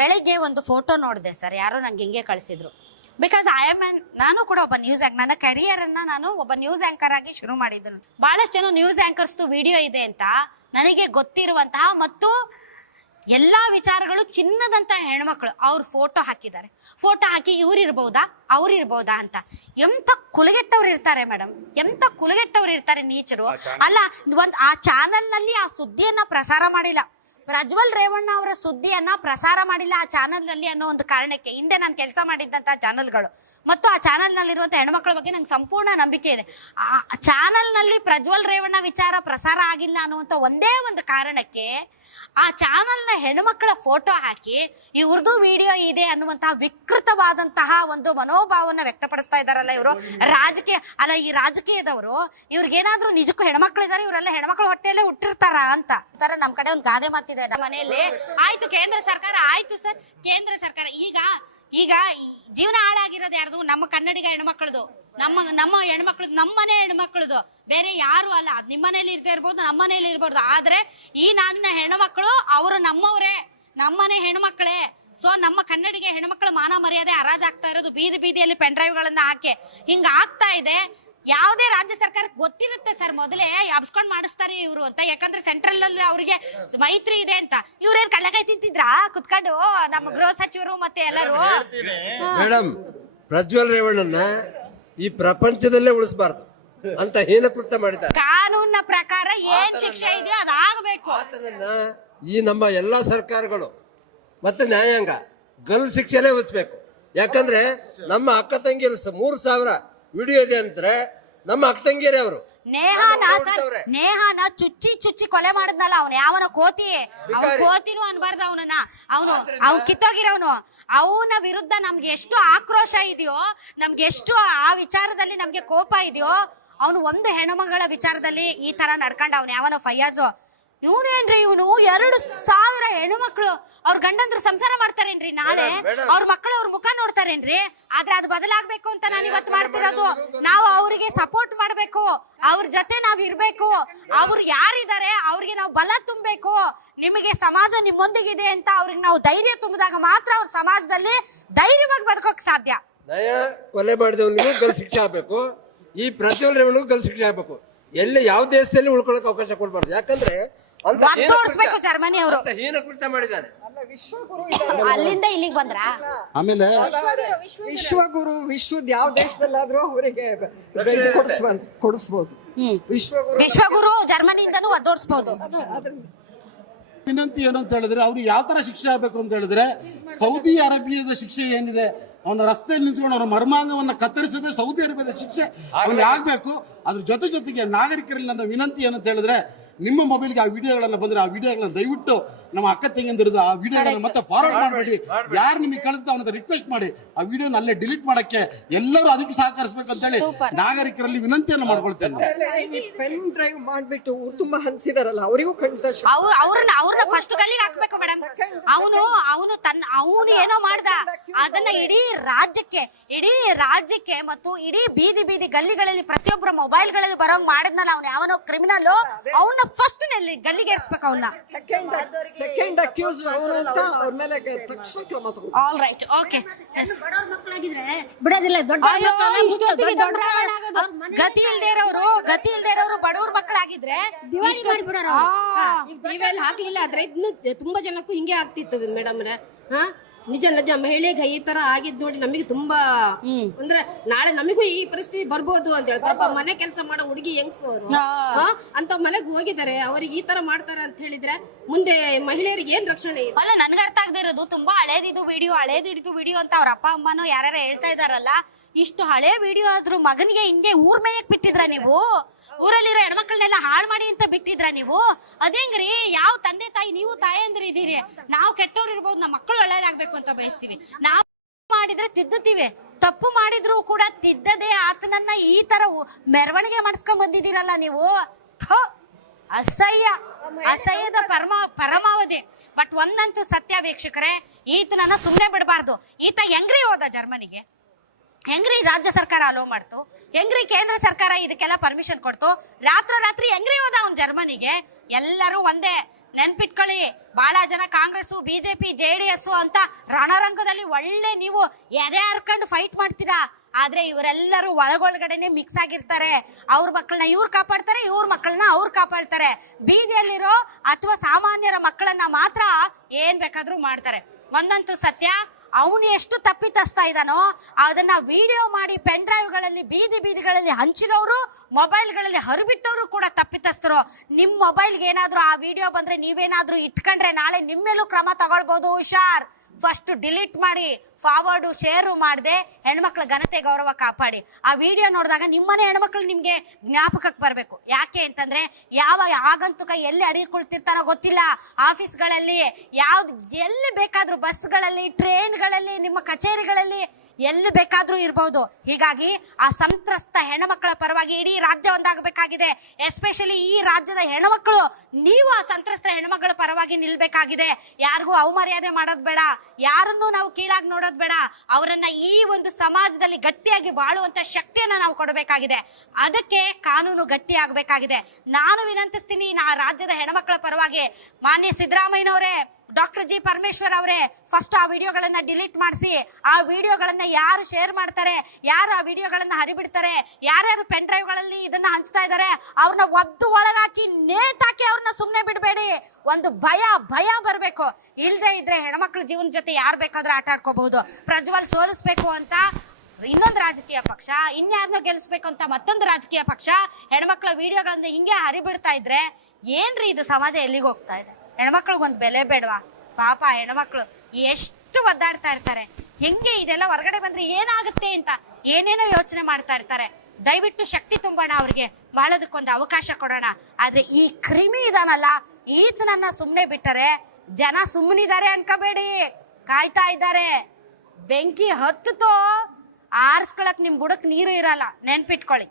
ಬೆಳಿಗ್ಗೆ ಒಂದು ಫೋಟೋ ನೋಡಿದೆ ಸರ್ ಯಾರೋ ನಂಗೆ ಹಿಂಗೆ ಕಳಿಸಿದ್ರು ಬಿಕಾಸ್ ಐ ಆಮ್ ನಾನು ಕೂಡ ಒಬ್ಬ ನ್ಯೂಸ್ ಆಂಕರ್ ನನ್ನ ಕೆರಿಯರ್ ಅನ್ನ ನಾನು ಒಬ್ಬ ನ್ಯೂಸ್ ಆಂಕರ್ ಆಗಿ ಶುರು ಮಾಡಿದ್ರು ಬಹಳಷ್ಟು ಜನ ನ್ಯೂಸ್ ಆಂಕರ್ಸ್ ವಿಡಿಯೋ ಇದೆ ಅಂತ ನನಗೆ ಗೊತ್ತಿರುವಂತಹ ಮತ್ತು ಎಲ್ಲಾ ವಿಚಾರಗಳು ಚಿನ್ನದಂತ ಹೆಣ್ಮಕ್ಳು ಅವ್ರ ಫೋಟೋ ಹಾಕಿದ್ದಾರೆ ಫೋಟೋ ಹಾಕಿ ಇವ್ರು ಇರ್ಬೋದಾ ಅವ್ರು ಅಂತ ಎಂತ ಕುಲಗೆಟ್ಟವ್ರು ಇರ್ತಾರೆ ಮೇಡಮ್ ಎಂತ ಕುಲಗೆಟ್ಟವ್ರು ಇರ್ತಾರೆ ನೀಚರು ಅಲ್ಲ ಒಂದ್ ಆ ನಲ್ಲಿ ಆ ಸುದ್ದಿಯನ್ನ ಪ್ರಸಾರ ಮಾಡಿಲ್ಲ ಪ್ರಜ್ವಲ್ ರೇವಣ್ಣ ಅವರ ಸುದ್ದಿಯನ್ನ ಪ್ರಸಾರ ಮಾಡಿಲ್ಲ ಆ ಚಾನಲ್ನಲ್ಲಿ ಅನ್ನೋ ಒಂದು ಕಾರಣಕ್ಕೆ ಹಿಂದೆ ನಾನು ಕೆಲಸ ಮಾಡಿದ್ದಂಥ ಚಾನಲ್ಗಳು ಮತ್ತು ಆ ಚಾನಲ್ನಲ್ಲಿರುವಂಥ ಹೆಣ್ಮಕ್ಳ ಬಗ್ಗೆ ನಂಗೆ ಸಂಪೂರ್ಣ ನಂಬಿಕೆ ಇದೆ ಆ ಚಾನಲ್ನಲ್ಲಿ ಪ್ರಜ್ವಲ್ ರೇವಣ್ಣ ವಿಚಾರ ಪ್ರಸಾರ ಆಗಿಲ್ಲ ಅನ್ನುವಂಥ ಒಂದೇ ಒಂದು ಕಾರಣಕ್ಕೆ ಆ ಚಾನಲ್ನ ಹೆಣ್ಮಕ್ಳ ಫೋಟೋ ಹಾಕಿ ಈ ಉರ್ದು ವಿಡಿಯೋ ಇದೆ ಅನ್ನುವಂತಹ ವಿಕೃತವಾದಂತಹ ಒಂದು ಮನೋಭಾವವನ್ನು ವ್ಯಕ್ತಪಡಿಸ್ತಾ ಇದ್ದಾರಲ್ಲ ಇವರು ರಾಜಕೀಯ ಅಲ್ಲ ಈ ರಾಜಕೀಯದವರು ಇವ್ರಿಗೇನಾದ್ರೂ ನಿಜಕ್ಕೂ ಇದ್ದಾರೆ ಇವರೆಲ್ಲ ಹೆಣ್ಮಕ್ಳು ಹೊಟ್ಟೆಯಲ್ಲೇ ಹುಟ್ಟಿರ್ತಾರ ಅಂತ ನಮ್ ಕಡೆ ಒಂದು ಗಾದೆ ಮಾತು ಆಗ್ತಿದೆ ನಮ್ಮ ಮನೆಯಲ್ಲಿ ಆಯ್ತು ಕೇಂದ್ರ ಸರ್ಕಾರ ಆಯ್ತು ಸರ್ ಕೇಂದ್ರ ಸರ್ಕಾರ ಈಗ ಈಗ ಜೀವನ ಹಾಳಾಗಿರೋದು ಯಾರ್ದು ನಮ್ಮ ಕನ್ನಡಿಗ ಹೆಣ್ಮಕ್ಳದು ನಮ್ಮ ನಮ್ಮ ಹೆಣ್ಮಕ್ಳದ್ದು ಮನೆ ಹೆಣ್ಮಕ್ಳದು ಬೇರೆ ಯಾರು ಅಲ್ಲ ಅದ್ ನಿಮ್ಮನೇಲಿ ಇರ್ತಾ ಇರ್ಬೋದು ನಮ್ಮ ಮನೇಲಿ ಇರ್ಬೋದು ಆದ್ರೆ ಈ ನಾಡಿನ ಹೆಣ್ಮಕ್ಳು ಅವರು ನಮ್ಮವರೇ ನಮ್ಮನೆ ಹೆಣ್ಮಕ್ಳೇ ಸೊ ನಮ್ಮ ಕನ್ನಡಿಗೆ ಹೆಣ್ಮಕ್ಳು ಮಾನ ಮರ್ಯಾದೆ ಆಗ್ತಾ ಇರೋದು ಬೀದಿ ಬೀದಿಯಲ್ಲಿ ಪೆನ್ ಡ್ರೈವ್ಗಳನ್ನ ಹಾಕಿ ಹಿಂಗ ಆಗ್ತಾ ಇದೆ ಯಾವ್ದೇ ರಾಜ್ಯ ಸರ್ಕಾರಕ್ಕೆ ಗೊತ್ತಿರುತ್ತೆ ಸರ್ ಮೊದಲೇ ಅಬ್ಸ್ಕೊಂಡ್ ಮಾಡಿಸ್ತಾರೆ ಇವರು ಅಂತ ಯಾಕಂದ್ರೆ ಸೆಂಟ್ರಲ್ ಅಲ್ಲಿ ಅವರಿಗೆ ಮೈತ್ರಿ ಇದೆ ಅಂತ ಇವ್ರೇನ್ ಕಳ್ಳಕಾಯಿ ತಿಂತಿದ್ರಾ ಕುತ್ಕೊಂಡು ನಮ್ಮ ಗೃಹ ಸಚಿವರು ಮತ್ತೆ ಎಲ್ಲರೂ ಮೇಡಮ್ ಪ್ರಜ್ವಲ್ ರೇವಣ್ಣನ ಈ ಪ್ರಪಂಚದಲ್ಲೇ ಉಳಿಸಬಾರ್ದು ಅಂತ ಹೀನ ಕೃತ್ಯ ಮಾಡಿದ್ದಾರೆ ಕಾನೂನಿನ ಪ್ರಕಾರ ಏನ್ ಶಿಕ್ಷೆ ಇದೆಯೋ ಅದಾಗಬೇಕು ಈ ನಮ್ಮ ಎಲ್ಲಾ ಸರ್ಕಾರಗಳು ಮತ್ತೆ ನ್ಯಾಯಾಂಗ ಗಲ್ ಶಿಕ್ಷೆನೇ ಉಳಿಸ್ಬೇಕು ಯಾಕಂದ್ರೆ ನಮ್ಮ ಅಕ್ಕ ತಂಗಿಯರು ಮೂರು ಸಾವಿರ ಇದೆ ಅಂದ್ರೆ ನಮ್ಮ ಅಕ್ಕ ಅಕ್ಕಂಗಿಯರೇ ಅವರು ನೇಹಾನ ನೇಹಾನ ಚುಚ್ಚಿ ಚುಚ್ಚಿ ಕೊಲೆ ಮಾಡಿದ್ನಲ್ಲ ಅವನು ಯಾವನ ಕೋತಿ ಅವನು ಕೋತಿನೂ ಅನ್ಬಾರ್ದು ಅವನನ್ನ ಅವನು ಅವ್ನು ಕಿತ್ತೋಗಿರೋನು ಅವನ ವಿರುದ್ಧ ನಮ್ಗೆ ಎಷ್ಟು ಆಕ್ರೋಶ ಇದೆಯೋ ನಮ್ಗೆ ಎಷ್ಟು ಆ ವಿಚಾರದಲ್ಲಿ ನಮ್ಗೆ ಕೋಪ ಇದೆಯೋ ಅವನು ಒಂದು ಹೆಣ್ಣುಮಗಳ ವಿಚಾರದಲ್ಲಿ ಈ ತರ ನಡ್ಕೊಂಡ ಅವನು ಯಾವನೋ ಫಯ್ಯಾಜು ಇವನೇನ್ರಿ ಇವನು ಎರಡು ಸಾವಿರ ಹೆಣ್ಣುಮಕ್ಳು ಅವ್ರ ಗಂಡಂದ್ರು ಸಂಸಾರ ಮಾಡ್ತಾರೇನ್ರಿ ನಾಳೆ ಅವ್ರ ಮಕ್ಕಳು ಅವ್ರ ಮುಖ ನೋಡ್ತಾರೇನ್ರಿ ಆದ್ರೆ ಅದು ಬದಲಾಗ್ಬೇಕು ಅಂತ ನಾನು ಇವತ್ತು ಮಾಡ್ತಿರೋದು ನಾವು ಅವ್ರಿಗೆ ಸಪೋರ್ಟ್ ಮಾಡ್ಬೇಕು ಅವ್ರ ಜೊತೆ ನಾವ್ ಇರ್ಬೇಕು ಅವ್ರು ಯಾರಿದ್ದಾರೆ ಅವ್ರಿಗೆ ನಾವು ಬಲ ತುಂಬಬೇಕು ನಿಮಗೆ ಸಮಾಜ ನಿಮ್ಮೊಂದಿಗಿದೆ ಅಂತ ಅವ್ರಿಗೆ ನಾವು ಧೈರ್ಯ ತುಂಬಿದಾಗ ಮಾತ್ರ ಅವ್ರ ಸಮಾಜದಲ್ಲಿ ಧೈರ್ಯವಾಗಿ ಬದುಕೋಕ್ ಸಾಧ್ಯ ಕೊಲೆ ಮಾಡಿದವನಿಗೂ ಶಿಕ್ಷೆ ಆಗ್ಬೇಕು ಈ ಪ್ರತಿಯೊಂದು ಶಿಕ್ಷೆ ಆಗ್ಬೇಕು ಎಲ್ಲಿ ಯಾವ ದೇಶದಲ್ಲಿ ಉಳ್ಕೊಳ್ಳೋಕೆ ಅವಕಾಶ ಕೊಡಬಾರ್ದು ಯಾಕಂದ್ರೆ ಅಂತ ಜರ್ಮನಿ ಅವರು ಅಂತ ಹೀನ ಕೃತ್ಯ ಮಾಡಿದ್ದಾನೆ ವಿಶ್ವಗುರು ಇದ್ದಾರೆ. ಅಲ್ಲಿಂದ ಇಲ್ಲಿಗೆ ಬಂದ್ರಾ ಆಮೇಲೆ ವಿಶ್ವಗುರು ವಿಶ್ವದ ಯಾವ ದೇಶದಲ್ಲಾದ್ರೂ ಅವರಿಗೆ ಕೊಡಿಸ್ಬ ಕೊಡಿಸ್ಬೋದು ಹ್ಮ್ ವಿಶ್ವಗುರು ವಿಶ್ವಗುರು ಜರ್ಮನಿಯಿಂದನೂ ಒದ್ದೋಡ್ಸ್ಬೋದು ವಿನಂತಿ ಏನು ಅಂತ ಹೇಳಿದ್ರೆ ಅವ್ರಿಗೆ ಯಾವ ತರ ಶಿಕ್ಷೆ ಆಗ್ಬೇಕು ಅಂತ ಹೇಳಿದ್ರೆ ಸೌದಿ ಅರೇಬಿಯಾದ ಶಿಕ್ಷೆ ಏನಿದೆ ಅವನ ರಸ್ತೆಯಲ್ಲಿ ನಿಂತ್ಕೊಂಡು ಅವನ ಮರ್ಮಾಂಗವನ್ನು ಕತ್ತರಿಸದೆ ಸೌದಿ ಅರೇಬಿಯಾದ ಶಿಕ್ಷೆ ಅವನಿಗೆ ಆಗಬೇಕು ಅದ್ರ ಜೊತೆ ಜೊತೆಗೆ ನಾಗರಿಕರಲ್ಲಿ ನನ್ನ ವಿನಂತಿ ಏನಂತ ಹೇಳಿದ್ರೆ ನಿಮ್ಮ ಮೊಬೈಲ್ಗೆ ಆ ವಿಡಿಯೋಗಳನ್ನು ಬಂದ್ರೆ ಆ ವಿಡಿಯೋಗಳನ್ನ ದಯವಿಟ್ಟು ನಮ್ಮ ಅಕ್ಕ ತಂಗಿಂದಿರೋದು ಆ ವಿಡಿಯೋಗಳನ್ನ ಮತ್ತೆ ಫಾರ್ವರ್ಡ್ ಮಾಡಬೇಡಿ ಯಾರು ನಿಮಗೆ ಕಳಿಸ್ತಾ ಅವನ ರಿಕ್ವೆಸ್ಟ್ ಮಾಡಿ ಆ ವಿಡಿಯೋನ ಅಲ್ಲೇ ಡಿಲೀಟ್ ಮಾಡಕ್ಕೆ ಎಲ್ಲರೂ ಅದಕ್ಕೆ ಸಹಕರಿಸಬೇಕು ಅಂತ ಹೇಳಿ ನಾಗರಿಕರಲ್ಲಿ ವಿನಂತಿಯನ್ನು ಮಾಡ್ಕೊಳ್ತೇನೆ ಪೆನ್ ಡ್ರೈವ್ ಮಾಡ್ಬಿಟ್ಟು ಊರು ತುಂಬಾ ಹಂಚಿದಾರಲ್ಲ ಅವರಿಗೂ ಖಂಡಿತ ಅವ್ರನ್ನ ಅವ್ರನ್ನ ಫಸ್ಟ್ ಗಲ್ಲಿಗೆ ಹಾಕ್ಬೇಕು ಮೇಡಮ್ ಅವನು ಅವನು ತನ್ನ ಅವನು ಏನೋ ಮಾಡ್ದ ಅದನ್ನ ಇಡೀ ರಾಜ್ಯಕ್ಕೆ ಇಡೀ ರಾಜ್ಯಕ್ಕೆ ಮತ್ತು ಇಡೀ ಬೀದಿ ಬೀದಿ ಗಲ್ಲಿಗಳಲ್ಲಿ ಪ್ರತಿಯೊಬ್ಬರ ಮೊಬೈಲ್ಗಳಲ್ಲಿ ಬರೋಂಗ್ ಮಾಡಿದ್ನಲ್ಲ ಅವನು ಯಾವನೋ ಕ್ರಿಮಿನಲ್ ಅವನ್ನ ಫಸ್ಟ್ ನಲ್ಲಿ ಗಲ್ಲಿಗೆ ಏರಿಸ್ಬೇಕು ಅವನ್ನ ಸೆಕೆಂಡ್ ಸೆಕೆಂಡ್ ಅಕ್ಯೂಸ್ ಅವನು ಅಂತ ಅವ್ರ ಮೇಲೆ ತಕ್ಷಣ ಕ್ರಮ ತಗೋ ಆಲ್ ರೈಟ್ ಓಕೆ ಬಡವ್ರ ಮಕ್ಕಳಾಗಿದ್ರೆ ಬಿಡೋದಿಲ್ಲ ದೊಡ್ಡ ದೊಡ್ಡ ಗತಿ ಇಲ್ದೇ ಇರೋರು ಗತಿ ಇಲ್ದೇ ಇರೋರು ಬಡವ್ರ ಮಕ್ಕಳಾಗಿದ್ರೆ ದಿವಾಳಿ ಮಾಡಿಬಿಡೋರು ನೀವೆಲ್ಲ ಹಾಕ್ಲಿಲ್ಲ ಆದ್ರೆ ಇನ್ನು ತುಂಬಾ ಜನಕ್ಕೂ ಹಿಂಗೆ ಆಗ್ತಿತ್ತು ಮೇಡಮ್ರೆ ಹಾ ನಿಜ ನಿಜ ಮಹಿಳೆಗೆ ಈ ತರ ಆಗಿದ್ ನೋಡಿ ನಮಗೆ ತುಂಬಾ ಅಂದ್ರೆ ನಾಳೆ ನಮಗೂ ಈ ಪರಿಸ್ಥಿತಿ ಬರ್ಬೋದು ಅಂತ ಹೇಳಿ ಮನೆ ಕೆಲಸ ಮಾಡೋ ಹುಡುಗಿ ಹೆಂಗ್ಸೋರು ಅಂತ ಮನೆಗ್ ಹೋಗಿದ್ದಾರೆ ಅವ್ರಿಗೆ ಈ ತರ ಮಾಡ್ತಾರೆ ಅಂತ ಹೇಳಿದ್ರೆ ಮುಂದೆ ಮಹಿಳೆಯರಿಗೆ ಏನ್ ರಕ್ಷಣೆ ಅಲ್ಲ ನನ್ಗೆ ಅರ್ಥ ಆಗದೆ ಇರೋದು ತುಂಬಾ ಹಳೇದಿದು ವಿಡಿಯೋ ಹಳೇದಿಡಿದು ವಿಡಿಯೋ ಅಂತ ಅವ್ರ ಅಪ್ಪ ಅಮ್ಮನೋ ಯಾರ್ಯಾರ ಹೇಳ್ತಾ ಇದಾರಲ್ಲ ಇಷ್ಟು ಹಳೆ ವಿಡಿಯೋ ಆದ್ರೂ ಮಗನಿಗೆ ಹಿಂಗೆ ಊರ್ ಮೇಯಕ್ ಬಿಟ್ಟಿದ್ರ ನೀವು ಊರಲ್ಲಿರೋ ಹೆಣ್ಮಕ್ಳನ್ನೆಲ್ಲ ಹಾಳು ಮಾಡಿ ಅಂತ ಬಿಟ್ಟಿದ್ರ ನೀವು ಅದೇಂಗ್ರಿ ಯಾವ ತಂದೆ ತಾಯಿ ನೀವು ತಾಯಿ ಅಂದ್ರೆ ಇದೀರಿ ನಾವು ಕೆಟ್ಟವ್ರು ಇರ್ಬೋದು ನಮ್ಮ ಮಕ್ಕಳು ಒಳ್ಳೇದಾಗ್ಬೇಕು ಅಂತ ಬಯಸ್ತೀವಿ ನಾವು ಮಾಡಿದ್ರೆ ತಿದ್ದುತ್ತೀವಿ ತಪ್ಪು ಮಾಡಿದ್ರು ಕೂಡ ತಿದ್ದದೆ ಆತನನ್ನ ಈ ತರ ಮೆರವಣಿಗೆ ಮಾಡಿಸ್ಕೊಂಡ್ ಬಂದಿದ್ದೀರಲ್ಲ ನೀವು ಅಸಹ್ಯ ಅಸಹ್ಯದ ಪರಮ ಪರಮಾವಧಿ ಬಟ್ ಒಂದಂತೂ ಸತ್ಯ ವೀಕ್ಷಕರೇ ಈತನನ್ನ ಸುಮ್ಮನೆ ಬಿಡಬಾರ್ದು ಈತ ಹೆಂಗ್ರಿ ಹೋದ ಜರ್ಮನಿಗೆ ಹೆಂಗ್ರಿ ರಾಜ್ಯ ಸರ್ಕಾರ ಅಲೋ ಮಾಡ್ತು ಹೆಂಗ್ರಿ ಕೇಂದ್ರ ಸರ್ಕಾರ ಇದಕ್ಕೆಲ್ಲ ಪರ್ಮಿಷನ್ ಕೊಡ್ತು ರಾತ್ರೋರಾತ್ರಿ ರಾತ್ರಿ ಹೆಂಗ್ರಿ ಹೋದ ಅವ್ನು ಜರ್ಮನಿಗೆ ಎಲ್ಲರೂ ಒಂದೇ ನೆನ್ಪಿಟ್ಕೊಳ್ಳಿ ಭಾಳ ಜನ Congress B J P J D S ಅಂತ ರಣರಂಗದಲ್ಲಿ ಒಳ್ಳೆ ನೀವು ಎದೆ ಹರ್ಕೊಂಡು ಫೈಟ್ ಮಾಡ್ತೀರಾ ಆದ್ರೆ ಇವರೆಲ್ಲರೂ ಒಳಗೊಳಗಡೆನೆ ಮಿಕ್ಸ್ ಆಗಿರ್ತಾರೆ ಅವ್ರ ಮಕ್ಕಳನ್ನ ಇವ್ರು ಕಾಪಾಡ್ತಾರೆ ಇವ್ರ ಮಕ್ಕಳನ್ನ ಅವ್ರು ಕಾಪಾಡ್ತಾರೆ ಬೀದಿಯಲ್ಲಿರೋ ಅಥವಾ ಸಾಮಾನ್ಯರ ಮಕ್ಕಳನ್ನ ಮಾತ್ರ ಏನ್ ಬೇಕಾದರೂ ಮಾಡ್ತಾರೆ ಒಂದಂತೂ ಸತ್ಯ ಅವನು ಎಷ್ಟು ತಪ್ಪಿತಸ್ತಾ ಇದ್ದಾನೋ ಅದನ್ನು ವಿಡಿಯೋ ಮಾಡಿ ಪೆನ್ ಡ್ರೈವ್ಗಳಲ್ಲಿ ಬೀದಿ ಬೀದಿಗಳಲ್ಲಿ ಹಂಚಿರೋರು ಮೊಬೈಲ್ಗಳಲ್ಲಿ ಹರಿಬಿಟ್ಟವರು ಕೂಡ ತಪ್ಪಿತಸ್ಥರು ನಿಮ್ಮ ಮೊಬೈಲ್ಗೆ ಏನಾದರೂ ಆ ವಿಡಿಯೋ ಬಂದರೆ ನೀವೇನಾದರೂ ಇಟ್ಕೊಂಡ್ರೆ ನಾಳೆ ನಿಮ್ಮೇಲೂ ಕ್ರಮ ತಗೊಳ್ಬೋದು ಹುಷಾರ್ ಫಸ್ಟ್ ಡಿಲೀಟ್ ಮಾಡಿ ಫಾರ್ವರ್ಡು ಶೇರು ಮಾಡದೆ ಹೆಣ್ಮಕ್ಳ ಘನತೆ ಗೌರವ ಕಾಪಾಡಿ ಆ ವಿಡಿಯೋ ನೋಡಿದಾಗ ನಿಮ್ಮನೆ ಹೆಣ್ಮಕ್ಳು ನಿಮಗೆ ಜ್ಞಾಪಕಕ್ಕೆ ಬರಬೇಕು ಯಾಕೆ ಅಂತಂದರೆ ಯಾವ ಆಗಂತುಕ ಎಲ್ಲಿ ಅಡಿಕೊಳ್ತಿರ್ತಾನೋ ಗೊತ್ತಿಲ್ಲ ಆಫೀಸ್ಗಳಲ್ಲಿ ಯಾವ್ದು ಎಲ್ಲಿ ಬೇಕಾದರೂ ಬಸ್ಗಳಲ್ಲಿ ಟ್ರೈನ್ಗಳಲ್ಲಿ ನಿಮ್ಮ ಕಚೇರಿಗಳಲ್ಲಿ ಎಲ್ಲಿ ಬೇಕಾದರೂ ಇರಬಹುದು ಹೀಗಾಗಿ ಆ ಸಂತ್ರಸ್ತ ಹೆಣ್ಮಕ್ಳ ಪರವಾಗಿ ಇಡೀ ರಾಜ್ಯ ಒಂದಾಗಬೇಕಾಗಿದೆ ಎಸ್ಪೆಷಲಿ ಈ ರಾಜ್ಯದ ಹೆಣ್ಮಕ್ಳು ನೀವು ಆ ಸಂತ್ರಸ್ತ ಹೆಣ್ಮಕ್ಳ ಪರವಾಗಿ ನಿಲ್ಬೇಕಾಗಿದೆ ಯಾರಿಗೂ ಅವಮರ್ಯಾದೆ ಮಾಡೋದು ಬೇಡ ಯಾರನ್ನೂ ನಾವು ಕೀಳಾಗಿ ನೋಡೋದು ಬೇಡ ಅವರನ್ನ ಈ ಒಂದು ಸಮಾಜದಲ್ಲಿ ಗಟ್ಟಿಯಾಗಿ ಬಾಳುವಂತ ಶಕ್ತಿಯನ್ನ ನಾವು ಕೊಡಬೇಕಾಗಿದೆ ಅದಕ್ಕೆ ಕಾನೂನು ಗಟ್ಟಿಯಾಗಬೇಕಾಗಿದೆ ನಾನು ವಿನಂತಿಸ್ತೀನಿ ನಾ ರಾಜ್ಯದ ಹೆಣ್ಮಕ್ಳ ಪರವಾಗಿ ಮಾನ್ಯ ಸಿದ್ದರಾಮಯ್ಯನವರೇ ಡಾಕ್ಟರ್ ಜಿ ಪರಮೇಶ್ವರ್ ಅವರೇ ಫಸ್ಟ್ ಆ ವಿಡಿಯೋಗಳನ್ನು ಡಿಲೀಟ್ ಮಾಡಿಸಿ ಆ ವಿಡಿಯೋಗಳನ್ನು ಯಾರು ಶೇರ್ ಮಾಡ್ತಾರೆ ಯಾರು ಆ ವಿಡಿಯೋಗಳನ್ನು ಹರಿಬಿಡ್ತಾರೆ ಯಾರ್ಯಾರು ಪೆನ್ ಡ್ರೈವ್ಗಳಲ್ಲಿ ಇದನ್ನ ಹಂಚ್ತಾ ಇದ್ದಾರೆ ಅವ್ರನ್ನ ಒದ್ದು ಒಳಗಾಕಿ ನೇತಾಕಿ ಅವ್ರನ್ನ ಸುಮ್ಮನೆ ಬಿಡಬೇಡಿ ಒಂದು ಭಯ ಭಯ ಬರಬೇಕು ಇಲ್ಲದೆ ಇದ್ರೆ ಹೆಣ್ಮಕ್ಳ ಜೀವನ ಜೊತೆ ಯಾರು ಬೇಕಾದ್ರೂ ಆಟ ಆಡ್ಕೋಬಹುದು ಪ್ರಜ್ವಲ್ ಸೋಲಿಸ್ಬೇಕು ಅಂತ ಇನ್ನೊಂದು ರಾಜಕೀಯ ಪಕ್ಷ ಇನ್ಯಾರನ್ನ ಗೆಲ್ಲಿಸ್ಬೇಕು ಅಂತ ಮತ್ತೊಂದು ರಾಜಕೀಯ ಪಕ್ಷ ಹೆಣ್ಮಕ್ಳ ವಿಡಿಯೋಗಳನ್ನ ಹಿಂಗೆ ಹರಿಬಿಡ್ತಾ ಇದ್ರೆ ಏನ್ರಿ ಇದು ಸಮಾಜ ಎಲ್ಲಿಗೆ ಹೋಗ್ತಾ ಇದೆ ಹೆಣ್ಮಕ್ಳಿಗೊಂದು ಬೆಲೆ ಬೇಡವಾ ಪಾಪ ಹೆಣ್ಮಕ್ಳು ಎಷ್ಟು ಒದ್ದಾಡ್ತಾ ಇರ್ತಾರೆ ಹೆಂಗೆ ಇದೆಲ್ಲ ಹೊರಗಡೆ ಬಂದ್ರೆ ಏನಾಗುತ್ತೆ ಅಂತ ಏನೇನೋ ಯೋಚನೆ ಮಾಡ್ತಾ ಇರ್ತಾರೆ ದಯವಿಟ್ಟು ಶಕ್ತಿ ತುಂಬೋಣ ಅವ್ರಿಗೆ ಬಾಳೋದಕ್ಕೊಂದು ಅವಕಾಶ ಕೊಡೋಣ ಆದ್ರೆ ಈ ಕ್ರಿಮಿ ಇದಾನಲ್ಲ ಈತನನ್ನ ಸುಮ್ಮನೆ ಬಿಟ್ಟರೆ ಜನ ಸುಮ್ಮನಿದ್ದಾರೆ ಅನ್ಕೋಬೇಡಿ ಕಾಯ್ತಾ ಇದ್ದಾರೆ ಬೆಂಕಿ ಹತ್ತುತ್ತೋ ಆರಿಸ್ಕೊಳಕ್ ನಿಮ್ ಬುಡಕ್ ನೀರು ಇರಲ್ಲ ನೆನ್ಪಿಟ್ಕೊಳ್ಳಿ